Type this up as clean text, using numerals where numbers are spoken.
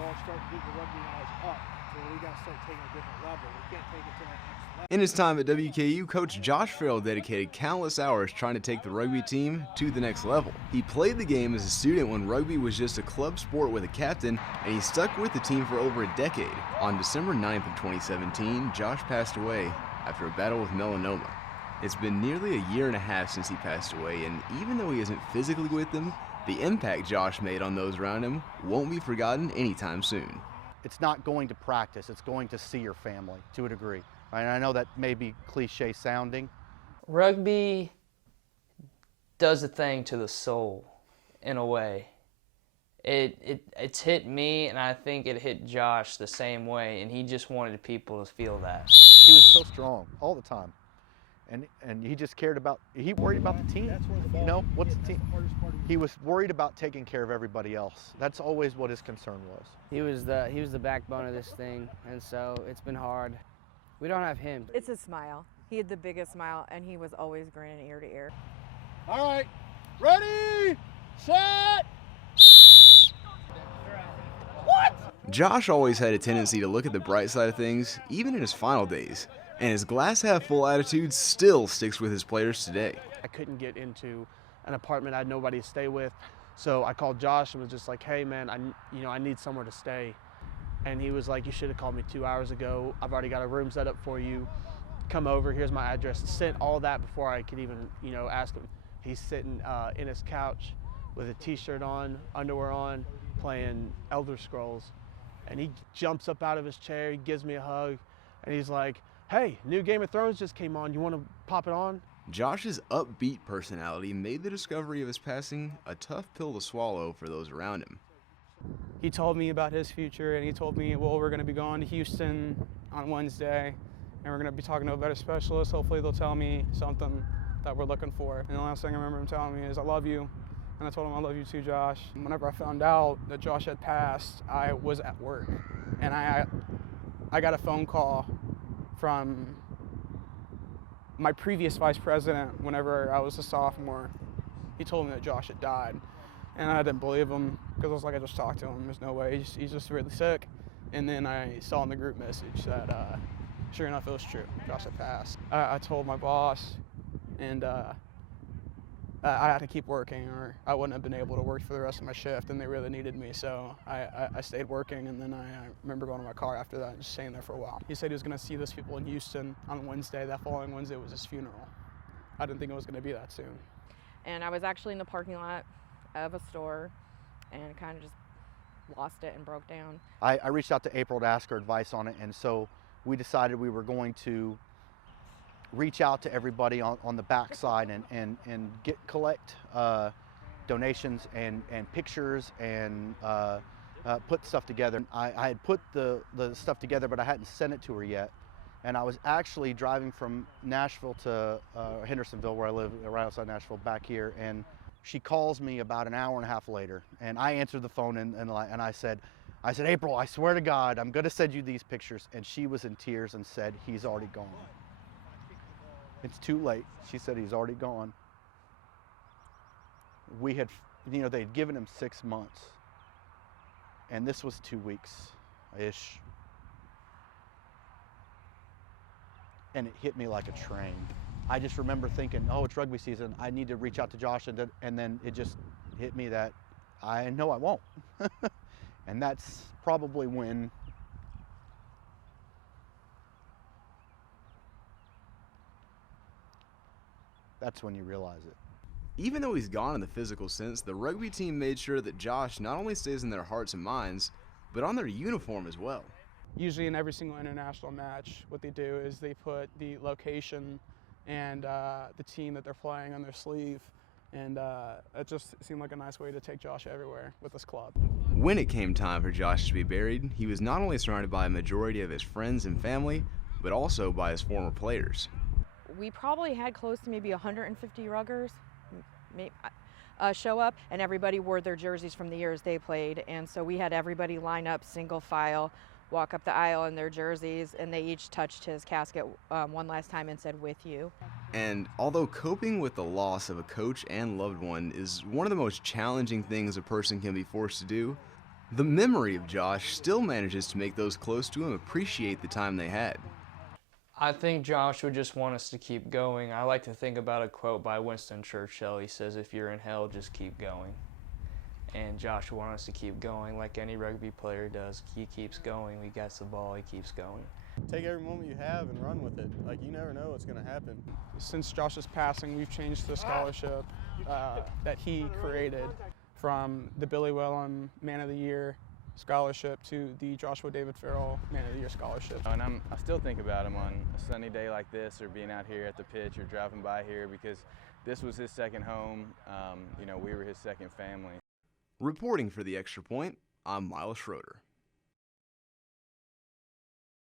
all start getting the rugby knowledge up. So we got to start taking a different level. We can't take it to that next level. In his time at WKU, Coach Josh Ferriell dedicated countless hours trying to take the rugby team to the next level. He played the game as a student when rugby was just a club sport with a captain, and he stuck with the team for over a decade. On December 9th of 2017, Josh passed away after a battle with melanoma. It's been nearly a year and a half since he passed away, and even though he isn't physically with them, the impact Josh made on those around him won't be forgotten anytime soon. It's not going to practice, it's going to see your family to a degree. And I know that may be cliche sounding. Rugby does a thing to the soul in a way. It's hit me, and I think it hit Josh the same way, and he just wanted people to feel that. He was so strong all the time. And he just cared about, he worried about the team. You know, what's the team? He was worried about taking care of everybody else. That's always what his concern was. He was the backbone of this thing, and so it's been hard. We don't have him. It's his smile. He had the biggest smile, and he was always grinning ear to ear. All right, ready, set. Josh always had a tendency to look at the bright side of things, even in his final days, and his glass-half-full attitude still sticks with his players today. I couldn't get into an apartment. I had nobody to stay with, so I called Josh and was just like, "Hey, man, I need somewhere to stay." And he was like, "You should have called me 2 hours ago. I've already got a room set up for you. Come over. Here's my address." Sent all that before I could even, ask him. He's sitting in his couch with a T-shirt on, underwear on, playing Elder Scrolls, and he jumps up out of his chair. He gives me a hug, and he's like, "Hey, new Game of Thrones just came on. You want to pop it on?" Josh's upbeat personality made the discovery of his passing a tough pill to swallow for those around him. He told me about his future, and he told me, well, we're going to be going to Houston on Wednesday, and we're going to be talking to a better specialist. Hopefully they'll tell me something that we're looking for. And the last thing I remember him telling me is, "I love you." And I told him, "I love you too, Josh." Whenever I found out that Josh had passed, I was at work, and I got a phone call from my previous vice president whenever I was a sophomore. He told me that Josh had died, and I didn't believe him because I was like, I just talked to him. There's no way. He's just really sick. And then I saw in the group message that sure enough it was true. Josh had passed. I told my boss, and I had to keep working or I wouldn't have been able to work for the rest of my shift, and they really needed me, so I stayed working, and then I remember going to my car after that and just staying there for a while. He said he was going to see those people in Houston on Wednesday. That following Wednesday was his funeral. I didn't think it was going to be that soon. And I was actually in the parking lot of a store and kind of just lost it and broke down. I reached out to April to ask her advice on it, and so we decided we were going to reach out to everybody on the backside and collect donations and pictures and put stuff together. I had put the stuff together, but I hadn't sent it to her yet. And I was actually driving from Nashville to Hendersonville, where I live, right outside Nashville, back here, and she calls me about an hour and a half later, and I answered the phone and I said, "April, I swear to God, I'm going to send you these pictures." And she was in tears and said, "He's already gone. It's too late." She said, "He's already gone." We had, they'd given him 6 months, and this was 2 weeks-ish. And it hit me like a train. I just remember thinking, oh, it's rugby season. I need to reach out to Josh, and then it just hit me that I know I won't. And that's probably when you realize it. Even though he's gone in the physical sense, the rugby team made sure that Josh not only stays in their hearts and minds, but on their uniform as well. Usually in every single international match, what they do is they put the location and the team that they're playing on their sleeve, and it just seemed like a nice way to take Josh everywhere with this club. When it came time for Josh to be buried, he was not only surrounded by a majority of his friends and family, but also by his former players. We probably had close to maybe 150 ruggers show up, and everybody wore their jerseys from the years they played, and so we had everybody line up single file, walk up the aisle in their jerseys, and they each touched his casket one last time and said, "With you." And although coping with the loss of a coach and loved one is one of the most challenging things a person can be forced to do, The memory of Josh still manages to make those close to him appreciate the time they had. I think Josh would just want us to keep going. I like to think about a quote by Winston Churchill. He says, "If you're in hell, just keep going." And Josh wants us to keep going like any rugby player does. He keeps going. We got the ball, he keeps going. Take every moment you have and run with it. Like, you never know what's going to happen. Since Josh's passing, we've changed the scholarship that he created from the Billy Wellham Man of the Year scholarship to the Joshua David Ferriell Man of the Year scholarship. And I still think about him on a sunny day like this, or being out here at the pitch, or driving by here, because this was his second home. You know, we were his second family. Reporting for the Extra Point, I'm Miles Schroeder.